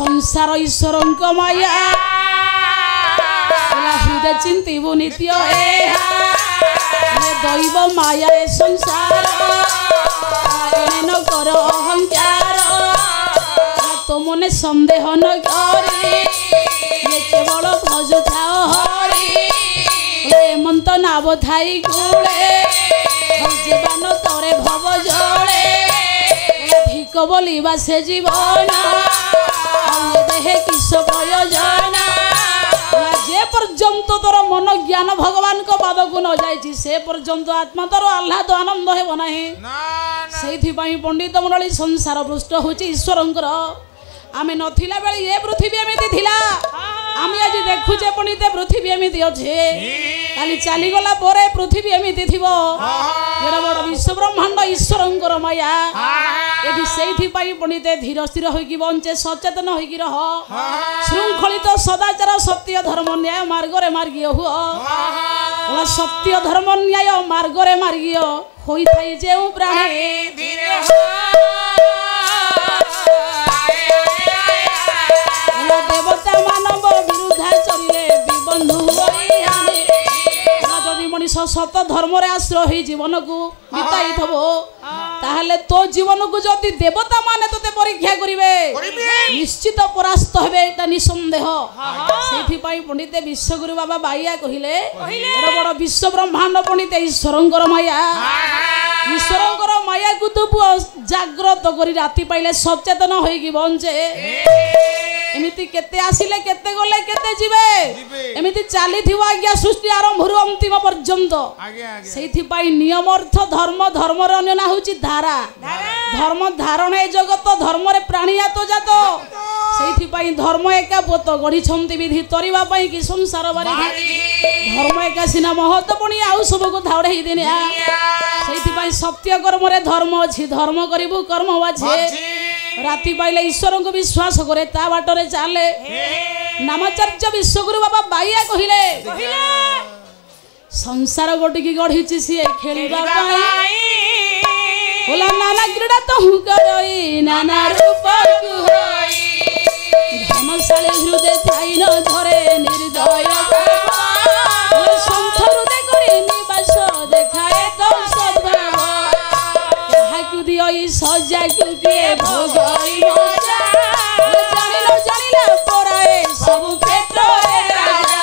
संसार ईश्वर माया हृदय चिंतु नित्य दैव माया ए संसार न कर अहंकार तो मने संदेह न करी केवल भज हरि हेमंत नाव थाई कूले जीवन तोरे भव जले भिक बोलिबा से जीवन देहे किस प्रयोजन जे पर्यंत तोर मन ज्ञान भगवान को पाद को न जाइछि से पर्यंत आत्मा तोर आह्लाद आनंद हेब नाही सेथि पई पंडित मंडली संसार पृष्ठ होछि ईश्वरंकर आमे नथिला बेले ये पृथ्वी एमिति थिला आमे आज देखुचे पंडित पृथ्वी एमिति अछि काली चाली गला परे पृथ्वी एमिति थिबो एरा बड़ विश्व ब्रह्मांड ईश्वरंकर माया एठी सेथि पई पंडित धीर स्थिर होइकी बंचे सचेतन होइकी रह शृंखलित सदाचार सत्य धर्म न्याय मार्ग रे मार्गीय हुआ ओला सत्य धर्म न्याय मार्ग रे मार्गीय होई थाई जेउ प्राणी धीर देवता मानव विरुद्ध चलिले विबंधु जदि मनीष सत धर्म रे आश्रय ही जीवन को बिताई थबो ताहले तो जीवन को जदि देवता माने तते परीक्षा करिवे निश्चित परास्त हेबे एटा निसंदेह सेथि पई पंडित विश्वगुरु बाबा बाइया कहिले बड़ विश्व ब्रह्मांड पंडित ईश्वरंकर माया ईश्वरंकर माया को तू जागृत करी राति पाइले सचेतन होइकी बंचे एमिति केते आसिले केते गले केते जीवे एमिति चाली थिवा आज्ञा सृष्टि आरंभ रु अंतिम पर्यंत सेथि पई नियम अर्थ धर्म धर्म र अन्य ना होची धारा धर्म धारण ए जगत धर्म रे प्राणी आतो जातो सेथि पई धर्म एका पोत गढी छंती विधि तरिबा पई कि संसार बारी धर्म एका सिना महत पणी आउ सब को धावड़े ही दिनिया सेथि पई सत्य कर्म रे धर्म अछि धर्म करिबु कर्म बाछे राति पाइले ईश्वर को विश्वास करे ता बाटरे चाले नामाचार्य विश्वगुरु बाबा बाइया कहिले संसार गोटी की गढ़ी सी खेलिबा पाई बोला नाना क्रीड़ा तो हूँ करई नाना रूप को होई धनशाली हृदय थाई न धरे निर्दय संत हृदय करी निवास देखाए तो सद्भाव काहाकु दियो ई सजा को दिए भोगई मजा जानिलो जानिला पराए सब क्षेत्र रे राजा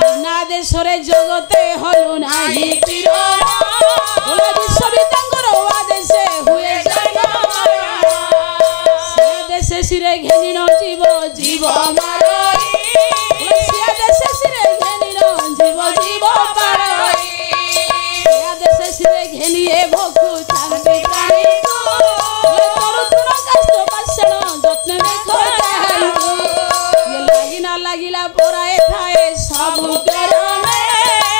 बिना देशरे जगते हलो नाही पीरो बोला विश्वविद्यांगर आदेशे हुए जानो से देशे सिरे घेनी न जीव जीव मारोई से देशे सिरे घेनी न जीव जीव पारोई से देशे सिरे घेनी ए भोगु चांदी प्राणी लागिला पराए थाए सब करमे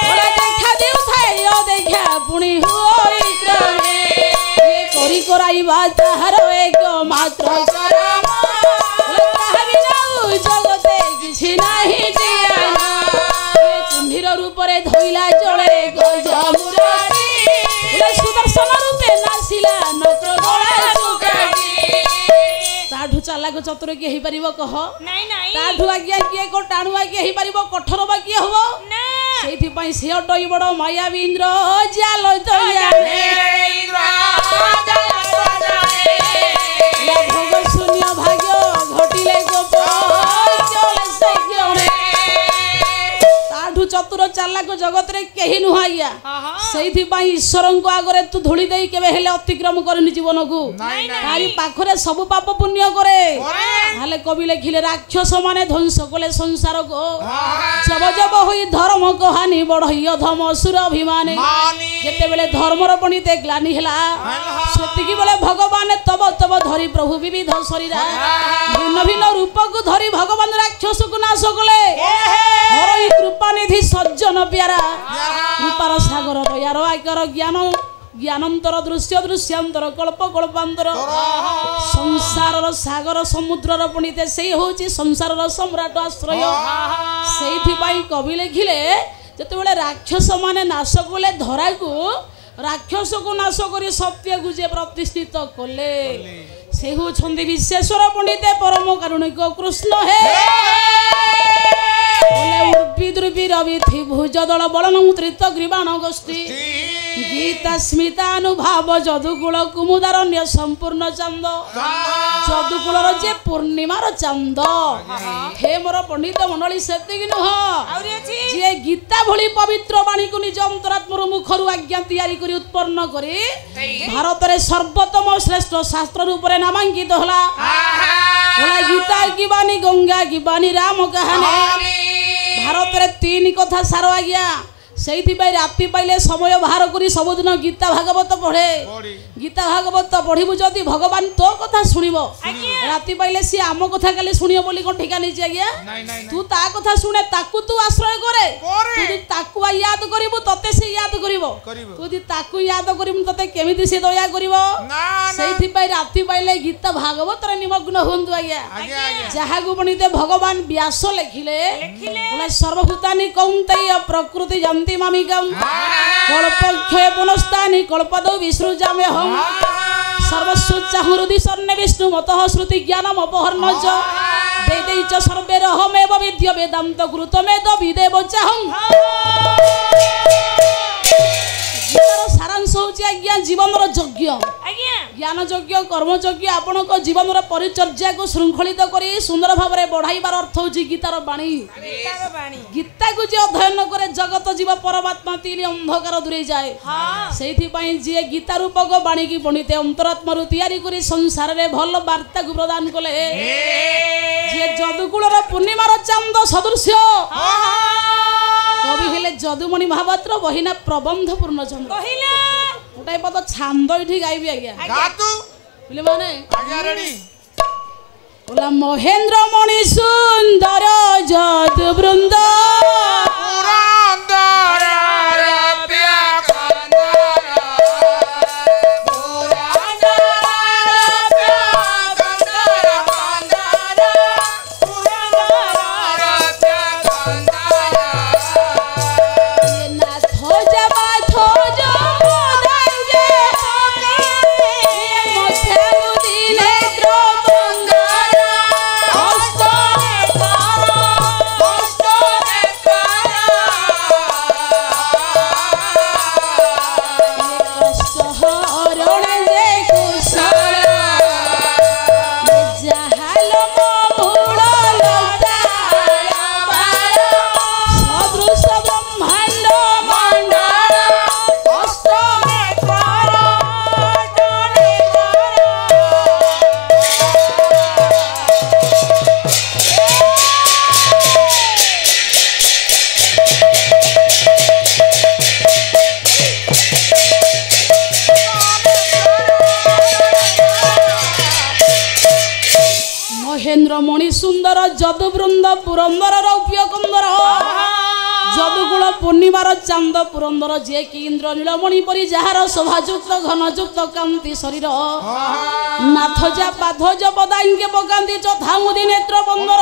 ओला देखा देउ थाए ओ देखा पुणी होई क्रमे ये करी कराइबा ताहार एक मात्र करम ताहा बिना जगते किछि नाही जियाना ये कुंभीर रूप रे धइला चले गजमुरारी ओला सुदर्शन रूपे नासिला नक्र गळा सुकाटी ताठु चालाक चतुर के हेई परिबो कह नाही नाही ताठु आज्ञा किए को टाणुआ के हेई परिबो कठोर बा किए हबो ना सेथि पई से अटई बड़ मायावी इंद्र जाल तो जाने इंद्र जाल तो जाने या भोग शून्य भाग्य घटिले गोप चले से क्यों ताठु चतुर चालाक जगत रे केही नुहाइया सेथि पई ईश्वरन को आगरे तू धुली देई केबे हेले अतिक्रम करनी जीवन को तारी पाखरे सब पाप पुण्य करे हाले कवि लिखिले राक्षस माने ध्वंस कले संसार को जब जब होई धर्म को हानि बढ़ई अधम असुर अभिमानी जेते बेले धर्मर पणिते ग्लानि हेला सेति की बेले भगवान तब तब धरि प्रभु विविध शरीर भिन्न भिन्न रूप को धरि भगवान राक्षस को नाश कले हरई कृपा निधि सज्जन प्यारा रूपार सागर दयार आकर ज्ञान ज्ञानंतर दृश्य दृश्यांतर कल्प कल्पांतर संसार सागर समुद्र पुणिते से होची संसार सम्राट आश्रय से कवि लिखिले जते बेले राक्षस माने नाश कले धरा को राक्षस को नाश करी सत्य को जे प्रतिष्ठित कले से होछन्ति विश्वेश्वर पंडित परम कारुणिक कृष्ण हे उर्वी द्रुवी रवि थी भुज दल बलन त्रित ग्रीवाण गोष्ठी गीता स्मितानुभाव जदुकुल कुमुदारण्य संपूर्ण चंद जदुकुलर जे पूर्णिमार चंद हे मोर पंडित मंडली सेतिक नुह जे गीता भली पवित्र वाणी को निज अंतरात्मर मुखरु आज्ञा तैयारी करी उत्पन्न करे भारत रे सर्वोत्तम श्रेष्ठ शास्त्र रूप रे नामांकित होला होला गीता की वाणी गंगा की वाणी राम कहानी भारत रे तीन कथा सार आज्ञा सेठी राति पाइले समय बाहर करी सबुदिन गीता भागवत पढ़े गीता भागवत पढ़िबु जदि भगवान तो कथा सुनिबो राति पाइले सी आम कथा खाली सुनियो बोली कोन ठिका नहीं आज्ञा तू ता कथा सुने ताकू तू आश्रय करे तू ताकू याद करिबु तते से याद करिबो तू ताकू याद करिबु तते केमिति से दया करिबो सेठी राति पाइले गीता भागवत रे निमग्न होंतु आज्ञा जहा को बनिते भगवान व्यास लिखिले बोले सर्वभूतानि कौन्तेय प्रकृति जंति मामिकम कल्पक्षय पुनस्तानि कल्पदौ विसृजामे हम सर्वस्वच्चाहुरुदि सर्णे विष्णु मतः श्रुति ज्ञानम अपहर्ण च वेदै च सर्वैरहमेव विद्य वेदांत गुरुतमेद विदेव चाहं सारांश होची आज्ञा जीवनर यज्ञ ज्ञान यज्ञ कर्म यज्ञ आपनक जीवनर परिचर्या को श्रृंखलित करी सुंदर भाव में बढ़ाइबार अर्थ होची गीतार बाणी गीता को जे अध्ययन करे जगत जीव परमात्मा तीन अंधकार दूरे जाए सेठी पई जे गीता रूपक बाणी की बणिते अंतरात्मा रु तैयारी करी संसार रे भल वार्ता को प्रदान कले जे जदुकुलर पूर्णिमार चांद सदृश्य कवि हेले जदुमणि महापात्र बहिना प्रबंध पूर्णचंद्र कहिला गोटाए पद छांद इठी गाइबी आज्ञा गातु बोले माने आज्ञा रेडी बोला महेंद्र मणि सुंदर जदु वृंद पुरंदर रप्या कंदर पुरंदर रप्या कंदर कंदर पुरंदर रप्या कंदर ये नाथ जबा थोज मोदांगे ये मोथे मुदिने द्रोबंगारा हस्तने तारा ये कष्ट हरण जे कुशल ये जहाल मूल लताया बाल सदृश ब्रह्मांड मंडल कष्ट में तारा टने महेंद्र मणि सुंदर जदुवृंद पुरंदर रौप्य कंदर जदुकुल पूर्णिमार चांद पुरंदर जे कि इंद्र नीलमणि परी जार शोभायुक्त घनयुक्त कांति शरीर नाथ जा पाधज पदांगे पकांति चथामुदी नेत्र बंदर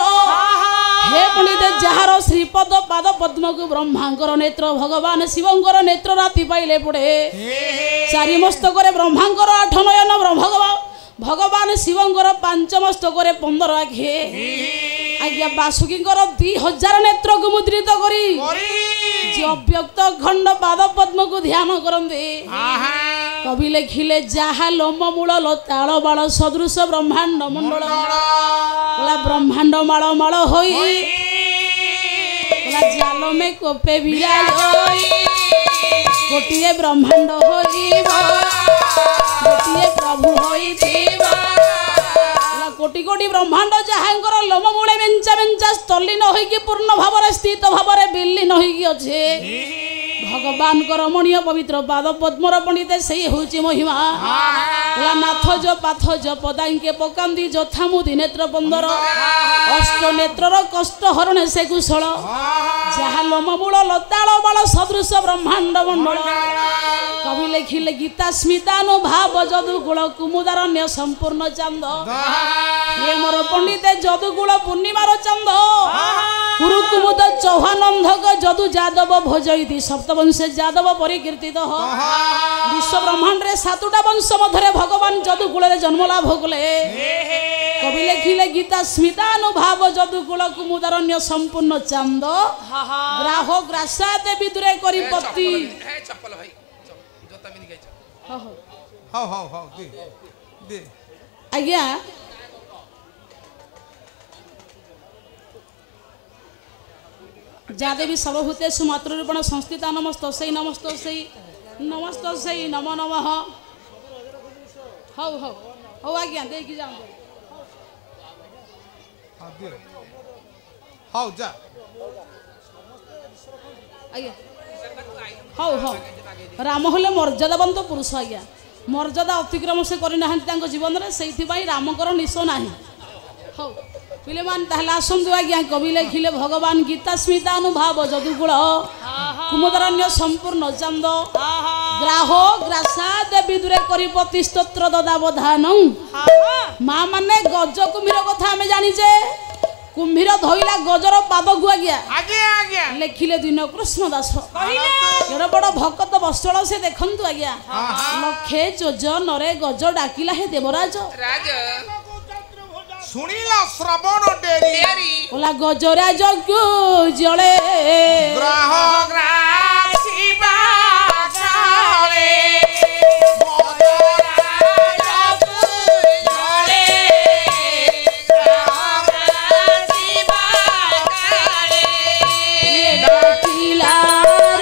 हे पंडित जार श्रीपद पाद पद्म को ब्रह्मांकर नेत्र भगवान शिवंकर नेत्र राति पाइले पड़े चारि मस्तक ब्रह्मांकर 8 नयन भगवान शिवंकर 5 मस्तक 15 आखे आज्ञा बासुकींकर 2000 नेत्र को मुद्रित करी जे अव्यक्त खंड पाद पद्म को ध्यान करंदे कवि लिखिले जहा लोम मूल लताल बाल सदृश ब्रह्मांड मंडल बोला ब्रह्मांड माल माल होई बोला जाल में कोपे विराज होई गोटिए ब्रह्मांड होइबो गोटिए प्रभु होइथिबो बोला कोटि कोटि ब्रह्मांड जहांकर लोम मूले बेंचा बेंचा स्थली न होई कि पूर्ण भाव रे स्थित भाव रे बिल्ली न होई कि अछि भगवान को रमणीय पवित्र पाद पद्मर पंडित से होची महिमा बोला नाथ जो पाथ जो पदांके पकांदी जथामुदी नेत्र बंदर अष्ट नेत्रर कष्ट हरण से कुशल जहा लोम मूल लताल बाल सदृश ब्रह्मांड मंडल कवि लिखिले गीता स्मितानुभाव जदुकुल कुमुदारण्य संपूर्ण चांद ये मोर पंडित जदुकुल पूर्णिमार चांद कुरुकुमुद चौहान अंधक जदु जादव भोजयती सप्तवंशे जादव परिकीर्तित विश्व ब्रह्मांड रे सातुटा वंश मध्य भगवान जदु कूल जन्म लाभ कले कवि लिखिले गीता स्मितानुभाव जदु कूल कुमुदारण्य संपूर्ण चांद ग्राह ग्रासा देवी दूरे करी पति आज्ञा जादेवी सर्वभूतेषु मातृरूपेण संस्थिता नमस्तस्यै नमस्तस्यै नमो नमः हौ हौ हौ आज्ञा देखि जाऊ हौ जा आज्ञा हौ हौ राम होले मर्यादावंत पुरुष आज्ञा मर्यादा अतिक्रम से करि नाहंती तांको जीवन रे सेइथि पई रामकर निशो नाही हौ पिले मान ताहला आसंतु आज्ञा कवि लिखिले भगवान गीता स्मितानुभाव जदुकुल कुमुदारण्य संपूर्ण चांद ग्राह ग्रासा देवी दूरे करी पति स्तोत्र ददावधान माँ माने गज कुम्भीर कथा आमे जानिचे कुम्भीर धइला गजर पाद को आज्ञा लिखिले दिन कृष्ण दास केड़ बड़ भक्त बत्सल से देखंतु आज्ञा लक्षे जोजन रे गज डाकिला हे देवराज सुनीला श्रवण डेरी ओला गजराज को जळे ग्राह ग्रासी बागाले गजराज को जळे ग्राह ग्रासी बागाले ये डाकिला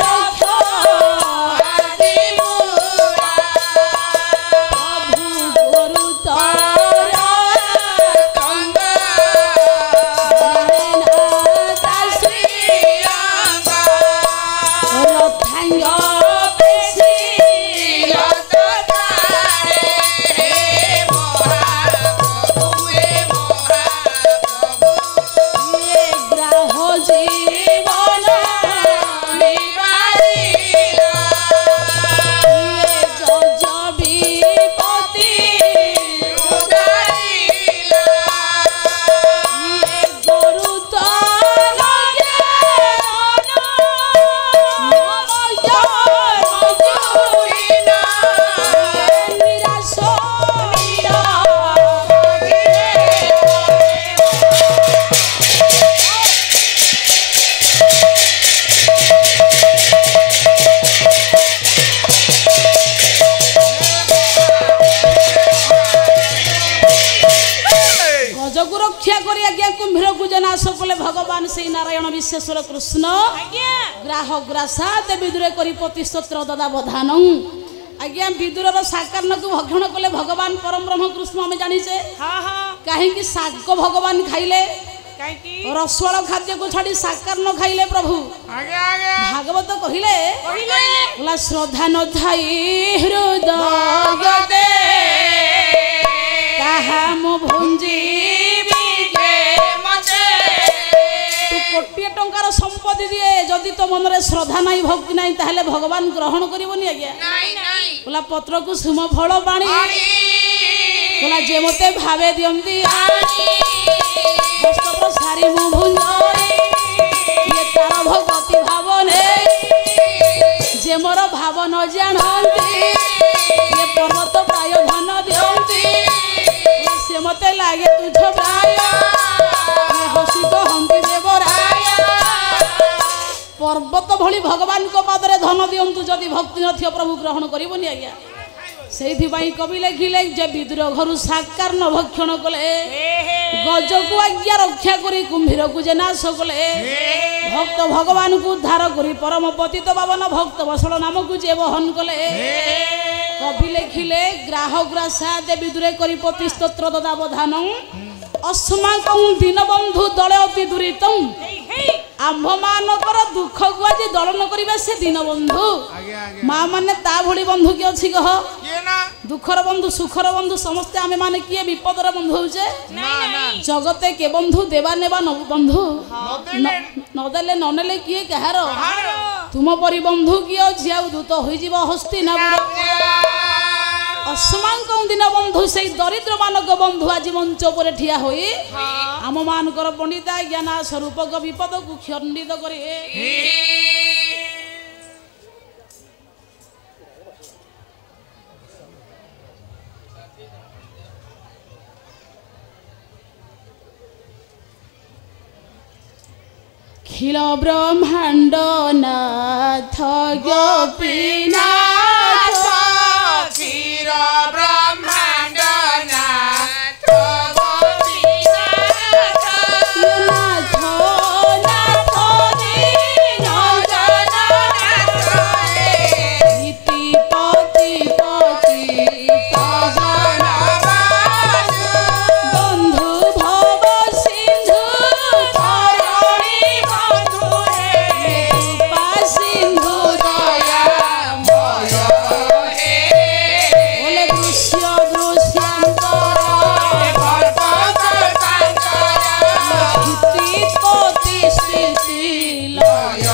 रखो आदिमुरा प्रभु गुरु भगवान से नारायण विश्वेश्वर कृष्ण ग्राह ग्रासा देवी दूरे करी पति स्तोत्र ददावधान आज्ञा विदुर साकार को भक्षण कले भगवान परम ब्रह्म कृष्ण आम जानीचे कहीं शाग भगवान खाइले रसवाल खाद्य को छाड़ी साकार न खाइले प्रभु भागवत कहिले श्रद्धा न थाई हृदय ताहा मो भुंजी कोटिए टंकार संपत्ति दिए जदि तो मन में श्रद्धा नहीं भक्ति नहीं ताहले भगवान ग्रहण करिवनी आज्ञा बोला पत्र को सुम फल पानी बोला जे मते भावे दियंती हस्त प्रसारी मु भुंजई ये तार भगवती भावने जे मोर भाव न जानंती ये पर्वत प्राय धन दियंती से मते लागे तुझ प्राय हसी कहंती देवराय पर्वत भली भगवान को पादरे धन दियंतु जदि भक्ति नथियो प्रभु ग्रहण करिवनी आज्ञा सेथि पई कवि लिखिले जे विदुर घरु साकार न भक्षण कले गज को आज्ञा रक्षा करी कुंभीर को जे नाश कले भक्त भगवान को उद्धार करी परम पतित पावन भक्त वसल नाम को जे बहन कले कवि लिखिले ग्राह ग्रासा देवी दूरे करी पति स्तोत्र ददावधान अस्माक दीन बंधु दले अति दुरीतम आम्भ मानकर दुख को आज दलन करिबा से दीन बंधु माँ माने ता भली बंधु किए अछि कह दुखर बंधु सुखर बंधु समस्ते आमे माने किए विपदर बंधु होजे जगते के बंधु देवा नेबा बंधु नदेले ननेले किए कहार तुम परि बंधु किए अछि आ दूत होई जीव हस्तिनापुर ଅସମାଙ୍କ ଦିନ ବନ୍ଧୁ ସେଇ ଦରିଦ୍ର ମାନଙ୍କ ବନ୍ଧୁ ଆଜି ମଞ୍ଚ ଉପରେ ଠିଆ ହୋଇ ଆମ ମାନଙ୍କର ପଣ୍ଡିତା ଜ୍ଞାନ ସ୍ୱରୂପକ ବିପଦକୁ ଖଣ୍ଡିତ କରି ଖିଳ ବ୍ରହ୍ମାଣ୍ଡ ନାଥ ଗୋପୀନାଥ କ୍ଷୀର ବ୍ରହ୍ମାଣ୍ଡ ନାଥ ଗୋପୀନାଥ ନାଥ ନାଥ ଜଗନ୍ନାଥ ଇତି ପତି ପତି ବନ୍ଧୁ ଭବ ସିନ୍ଧୁ ଧରଣୀ ବନ୍ଧୁରେ କୃପା ସିନ୍ଧୁ ଦୟାମୟ ହେ ବୋଲେ ଦୃଶ୍ୟ ଦୃଶ୍ୟାନ୍ତର ପର୍ବତ ତାଙ୍କର ସ୍ଥିତି ପତି ସ୍ଥିତି ଲୟ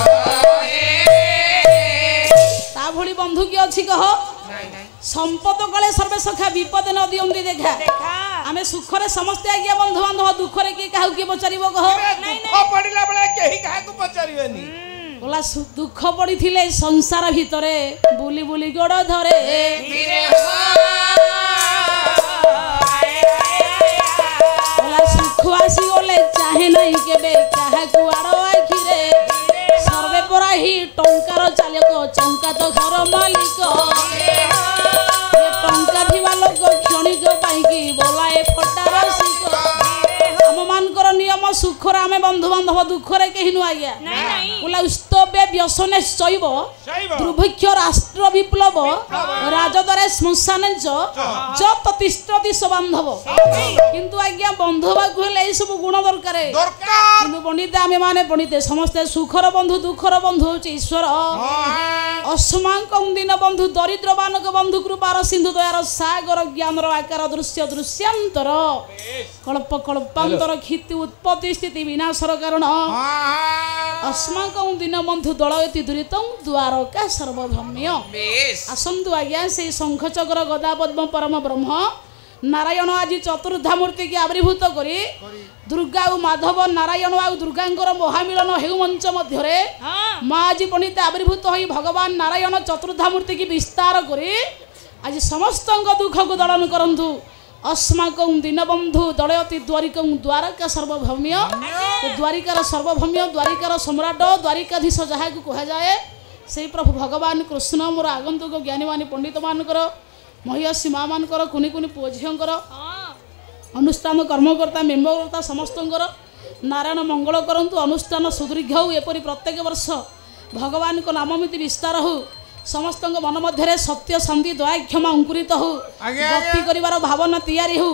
ତା ଭଳି ବନ୍ଧୁ କି ଅଛି କହ ସମ୍ପଦ କଳେ ସର୍ବେ ସଖା ବିପଦ ନ ଦିଅନ୍ତି ଦେଖା ଆମେ ସୁଖରେ ସମସ୍ତେ ଆଜ୍ଞା ବନ୍ଧୁ ବାନ୍ଧବ ଦୁଃଖରେ କିଏ କାହାକୁ କିଏ ପଚାରିବ କହ ଦୁଃଖ ପଡିଲା ବେଳେ କେହି କାହାକୁ ପଚାରିବେନି ବୋଲା ଦୁଃଖ ପଡିଥିଲେ ସଂସାର ଭିତରେ ବୁଲି ବୁଲି ଗୋଡ ଧରେ ଧୀରେ ବୋଲା ସୁଖ ଆସିଗଲେ ଚାହେଁ ନାହିଁ କେବେ କାହାକୁ ଆର ଆଖିରେ ସର୍ବେ ପରାହି ଟଙ୍କାର ଚାଲକ ଚଙ୍କା ତ ଘର ମାଲିକ ଏ ଟଙ୍କା ଥିବା ଲୋକ କ୍ଷଣିକ ପାଇଁକି ବୋଲାଏ ଫଟା ରସିକ ଆମ ମାନଙ୍କର ନିୟମ ସୁଖରେ ଆମେ ବନ୍ଧୁ ବାନ୍ଧବ ଦୁଃଖରେ କେହି ନୁହଁ ଆଜ୍ଞା ବୋଲା ଉସ୍ତବ୍ୟ ବ୍ୟସନେ ଶୈବ ଦୁର୍ଭିକ୍ଷ ରାଷ୍ଟ୍ର ବିପ୍ଳବ ରାଜଦ୍ୱାରେ ଶ୍ମଶାନେ ଯତ ତିଷ୍ଠତି ସବାନ୍ଧବ କିନ୍ତୁ ଆଜ୍ଞା ବନ୍ଧୁ ହବାକୁ ହେଲେ ଏଇ ସବୁ ଗୁଣ ଦରକାର କିନ୍ତୁ ପଣ୍ଡିତ ଆମେ ମାନେ ପଣ୍ଡିତ ସମସ୍ତେ ସୁଖର ବନ୍ଧୁ ଦୁଃଖର ବନ୍ଧୁ ହଉଛି ଈଶ୍ୱର ଅସମାଙ୍କ ଦିନ ବନ୍ଧୁ ଦରିଦ୍ର ମାନଙ୍କ ବନ୍ଧୁ କୃପାର ସିନ୍ଧୁ ଦୟାର ସାଗର ଜ୍ଞାନର ଆକାର ଦୃଶ୍ୟ ଦୃଶ୍ୟାନ୍ତର କଳ୍ପ କଳ୍ପାନ୍ତର କ୍ଷିତି ଉତ୍ପତ୍ତି ସ୍ଥିତି ବିନାଶର କାରଣ ଅସମାଙ୍କ ଦିନ ବନ୍ଧୁ ଦଳୟତି ଦୁରିତଂ ଦ୍ୱାରକା ସର୍ବଭମ୍ୟ ଆସନ୍ତୁ ଆଜ୍ଞା ସେଇ ଶଙ୍ଖ ଚକ୍ର ଗଦା ପଦ୍ମ ପରମ ବ୍ରହ୍ମ ନାରାୟଣ ଆଜି ଚତୁର୍ଦ୍ଧା ମୂର୍ତ୍ତି କି ଆବିର୍ଭୂତ କରି ଦୁର୍ଗା ଆଉ ମାଧବ ନାରାୟଣ ଆଉ ଦୁର୍ଗାଙ୍କର ମହାମିଳନ ହେଉ ମଞ୍ଚ ମଧ୍ୟରେ ମା ଆଜି ପଣ୍ଡିତ ଆବିର୍ଭୂତ ହୋଇ ଭଗବାନ ନାରାୟଣ ଚତୁର୍ଦ୍ଧା ମୂର୍ତ୍ତି କି ବିସ୍ତାର କରି ଆଜି ସମସ୍ତଙ୍କ ଦୁଃଖକୁ ଦଳନ କରନ୍ତୁ अस्माकं दीनबंधु दलयति द्वारिकं द्वारका सर्वभौम्य द्वारिकार सर्वभौम्य द्वारिकार सम्राट द्वारिकाधीश जहाँ को कह जाए से प्रभु भगवान कृष्ण मोर आगंतुक ज्ञानीवानी पंडित मानकर महिषी माँ मानकर कुनि कुनि पुओ झींकर अनुष्ठान कर्मकर्ता मेम्बरकर्ता समस्तंकर नारायण मंगल करंतु अनुष्ठान सुदीर्घ हो एपरि प्रत्येक वर्ष भगवान को नाममिति विस्तार हो समस्त मन मध्य सत्य शांति दया क्षमा अंकुरित हो भक्ति करिवार भावना तैयारी हो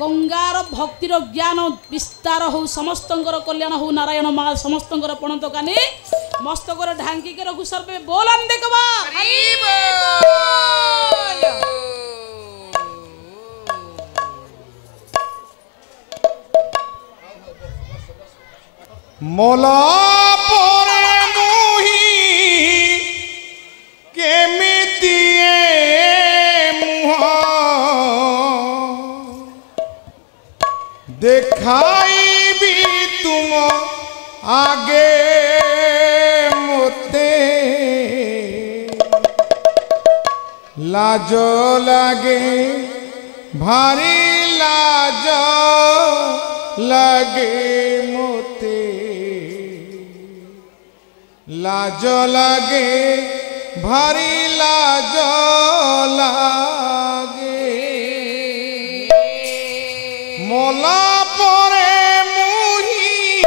गंगार भक्तिर ज्ञान विस्तार हो समस्तंकर कल्याण हो नारायण माँ समस्तंकर पणत कानी मस्तक ढांकी के रघु सर्वे बोलन देखबा मोला पोरे मुही केमितिए मुह देखाई भी तुम आगे मोते लाज लागे भारी लाज लागे मोते लाज लागे भारी लाज लागे मोला परे मुही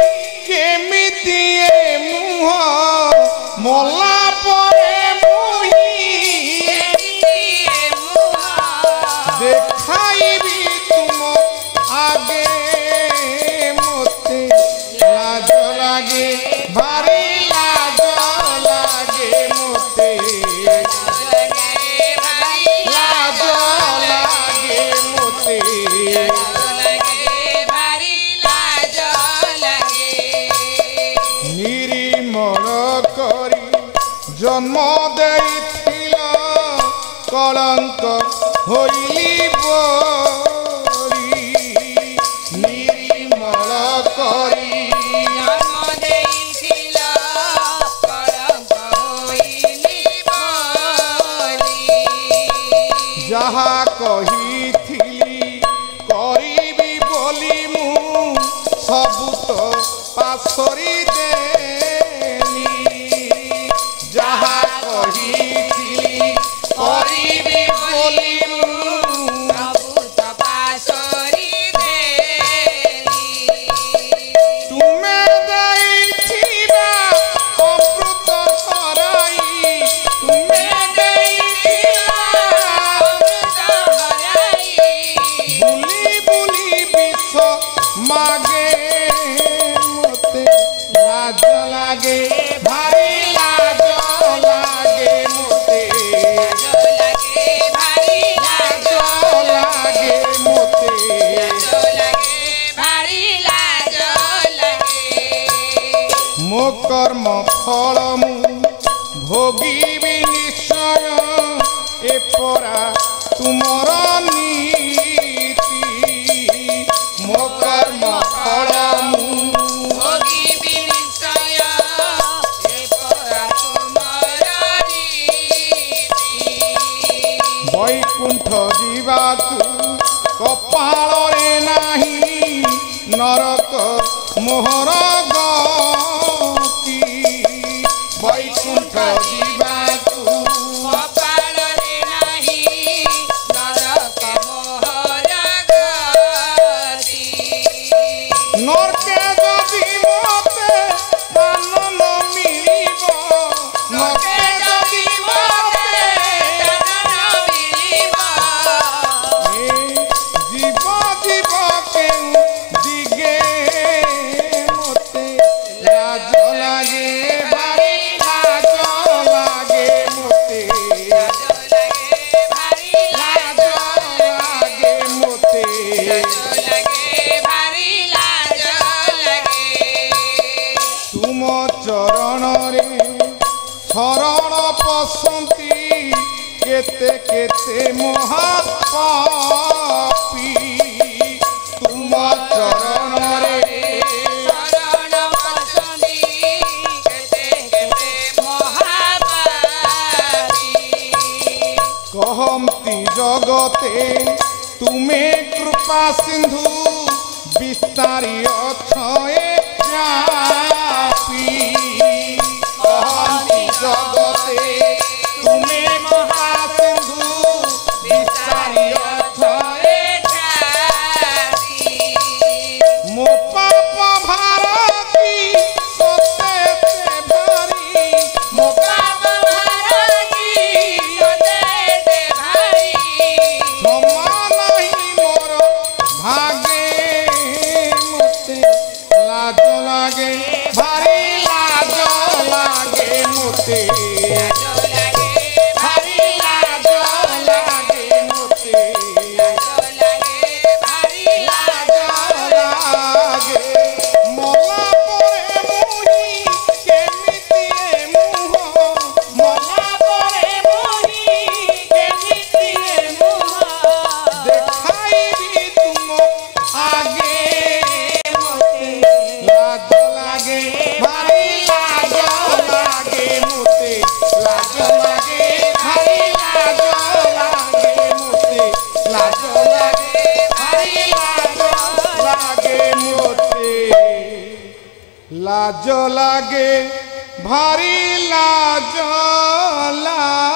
केमितिए मुह मोला परे मुही देखाई भी तुम आगे मोते लाज लागे भारी जन्म देइथिल कलंक হইলি বরি নির্মল করি জন্ম দেইছিল কলঙ্ক হইলি বলি যাহা কহিথিলি করিবি বলি মু সবু তো পাশরি দেলি যাহা কহিথিলি করিবি বলি মু প্রভু তপাসরি দেলি তুমে দেইছিবা অমৃত সরাই তুমে দেইছিবা বুলি বুলি বিষ মাগে মতে লাজ লাগে ভারি লাজ লাগে মতে লাজ লাগে মতে মো কর্ম ফল মু ভোগিবি নিশ্চয় এ পরা তুমর নীতি মো কর্ম ফল মু বৈকুণ্ঠ ଯିବାକୁ କପାଳରେ ନାହିଁ ନରକ ମୋହର ଗତି ବୈକୁଣ୍ଠ ଯିବାକୁ ନରକେ ଯଦି ମତେ ଦାନ ନ ମିଳିବ ନରକେ ଯଦି ମତେ জীব জীব কেউ দিগে মতে লাজ লাগে ভারি লাজ লাগে মতে লাজ লাগে মতে তুম চরণরে শরণ পশন্তি কেতে কেতে মহাপাপী তুম চরণরে কহন্তি জগতে তুমে কৃপা সিন্ধু বিস্তারি অছয়ে চাপি কহন্তি জগতে তুমে মহাসিন্ধু বিস্তারি অছয়ে মো পাপ ভারতি সতে ভারি মো পাপ ক্ষমা নাহি মোর ভাগে মতে লাজ লাগে ভারি লাজ লাগে মতে ভারি লাজ লাগে মতে লাজ লাগে মলা পরে মুহি কেমিতি মুহ মলা পরে মুহি কেমিতি মুহ দেখাইবি তুম আগে মতে লাজ লাগে ভারি লাজ লাগে মতে লাজ লাগে ভারি লাজ লাগে মতে লাজ লাগে ভারি লাজ লাগে মতে লাজ লাগে ভারি লাজ লাগে